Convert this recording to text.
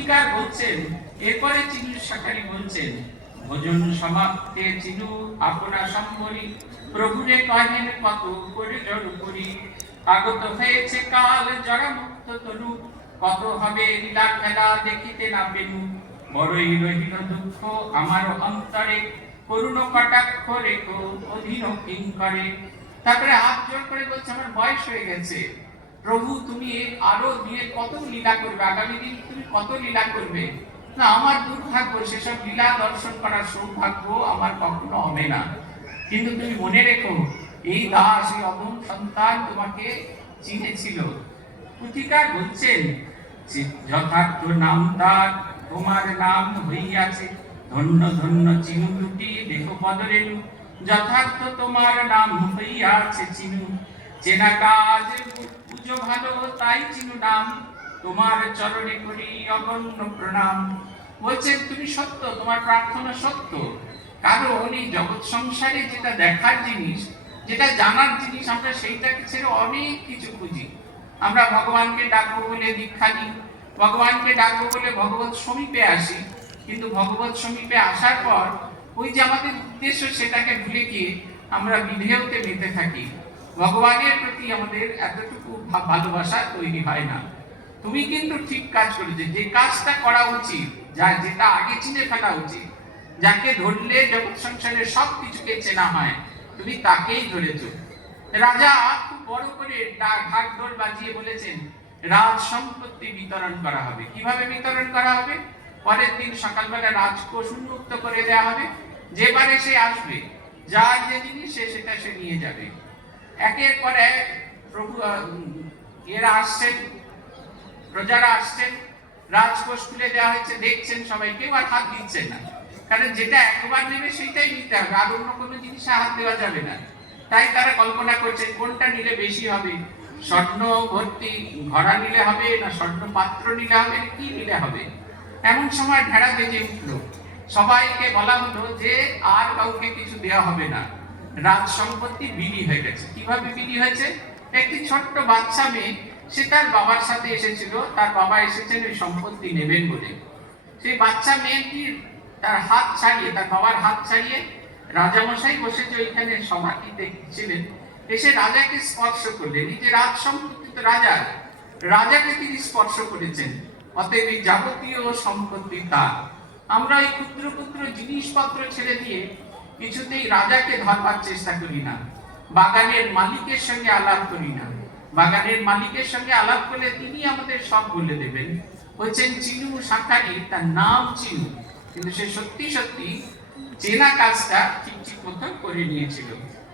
পুথিকার বলছেন, এরপরে চিনু শাকারি বলছেন, ভোজন সমাপ্তে চিনু আপনা সম্বরি প্রভুরে কহেন কত করে জড় করি, আগত হয়েছে কাল জড়া মুক্ত তনু, কত হবে লীলা খেলা দেখিতে না পেনু, বড়ই রহিল দুঃখ আমার অন্তরে, করুণ কটাক্ষ রেখো অধীন কিঙ্করে। তারপরে হাত জোর করে বলছে, আমার বয়স হয়ে গেছে প্রভু, তুমি আরো দিয়ে কত লীলা করবে, আগামী দিন তুমি কত লীলা করবে, না আমার দুর্ভাগ্য, সেসব লীলা দর্শন করার সৌভাগ্য আমার কখনো হবে না। কিন্তু তুমি মনে রেখো, এই দাস, এই অবন সন্তান তোমাকে চিনেছিল। পুথিকার বলছেন, যথার্থ নাম তার তোমার নাম হইয়াছে, ধন্য ধন্য চিনু দুটি দেখো বদরেনু, যথার্থ তোমার নাম হইয়াছে চিনু, চেনা কাজ বুঝো ভালো তাই চিনু নাম, তোমার চরণে করি অগণ্য প্রণাম। বলছেন তুমি সত্য, তোমার প্রার্থনা সত্য, কারণ এই জগৎ সংসারে যেটা দেখার জিনিস, যেটা জানার জিনিস, আমরা সেইটাকে ছেড়ে অনেক কিছু খুঁজি। আমরা ভগবানকে ডাকবো বলে দীক্ষা নিই, ভগবানকে ডাকবো বলে ভগবত সমীপে আসি, কিন্তু ভগবত সমীপে আসার পর ওই যে আমাদের উদ্দেশ্য, সেটাকে ভুলে গিয়ে আমরা বিধেয়তে মেতে থাকি। ভগবানের প্রতি আমাদের এতটুকু ভালোবাসা তৈরি হয় না। তুমি কিন্তু ঠিক কাজ করেছো, যে কাজটা করা উচিত, যেটা আগে চিনে ফেলা উচিত, যাকে ধরলে জগৎ সংসারের সব কিছুকে চেনা হয়, তুমি তাকেই ধরেছো। রাজা খুব বড় করে ঢাক ঢোল বাজিয়ে বলেছেন, রাজ সম্পত্তি বিতরণ করা হবে। কিভাবে বিতরণ করা হবে? পরের দিন সকালবেলা রাজকোষ উন্মুক্ত করে দেওয়া হবে, যেবারে সে আসবে, যার যে জিনিস সেটা সে নিয়ে যাবে। একের পর এক প্রভু এরা আসছেন, প্রজারা আসছেন, রাজকোষ খুলে দেওয়া হয়েছে, দেখছেন সবাই, কেউ আর হাত দিচ্ছেন না, কারণ যেটা একবার নেবে সেইটাই নিতে হবে, আর অন্য কোনো জিনিসে হাত দেওয়া যাবে না। তাই তারা কল্পনা করছেন কোনটা নিলে বেশি হবে, স্বর্ণ ভর্তি ঘড়া নিলে হবে, না স্বর্ণ পাত্র নিলে হবে, কি নিলে হবে। এমন সময় ভেড়া বেজে উঠলো, সবাইকে বলা হলো যে আর কাউকে কিছু দেওয়া হবে না, রাজ সম্পত্তি বিলি হয়ে গেছে। কিভাবে বিলি হয়েছে? একটি ছোট্ট বাচ্চা মেয়ে, সে তার বাবার সাথে এসেছিল, তার বাবা এসেছেন ওই সম্পত্তি নেবেন বলে। সেই বাচ্চা মেয়েটি তার হাত ছাড়িয়ে, তার বাবার হাত ছাড়িয়ে, রাজামশাই বসেছে ওইখানে সমাধিতে ছিলেন, এসে রাজাকে স্পর্শ করলেন। এই যে রাজ সম্পত্তি তো রাজার, রাজাকে তিনি স্পর্শ করেছেন, অতএব এই যাবতীয় সম্পত্তি তার। আমরা এই ক্ষুদ্র ক্ষুদ্র জিনিসপত্র ছেড়ে দিয়ে কিছুতেই রাজাকে ধরবার চেষ্টা করি না, বাগানের মালিকের সঙ্গে আলাপ করি না। বাগানের মালিকের সঙ্গে আলাপ করলে তিনি আমাদের সব বলে দেবেন। বলছেন চিনু শাকারি, তার নাম চিনু, কিন্তু সে সত্যি সত্যি চেনা কাজটা ঠিক ঠিক মতো করে নিয়েছিল।